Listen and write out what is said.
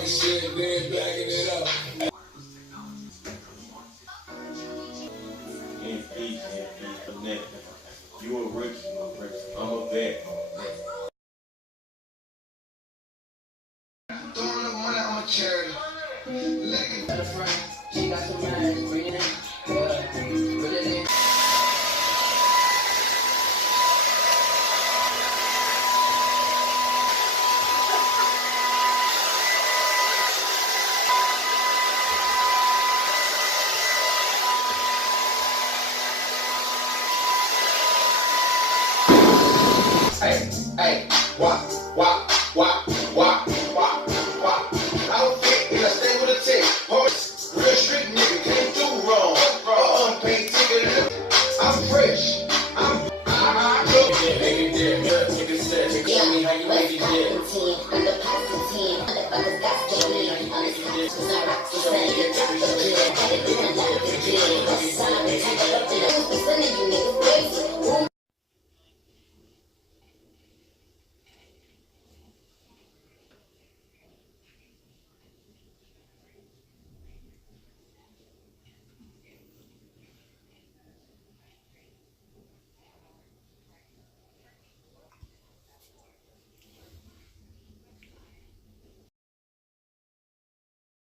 talking shit, then backing it up. In peace, Bonnet. You a rich, I'm a vet. Throwing up money, I'm a charity. Got a friend, she got some money, bringing it. Really? Hey, wop. I don't think and I stay with a tick. Real street nigga, can't do wrong. Unpaid ticket. I'm fresh. I'm good. Nigga said, show me how you make it dip. I'm the passing team. Motherfuckers got to me. I rock the same.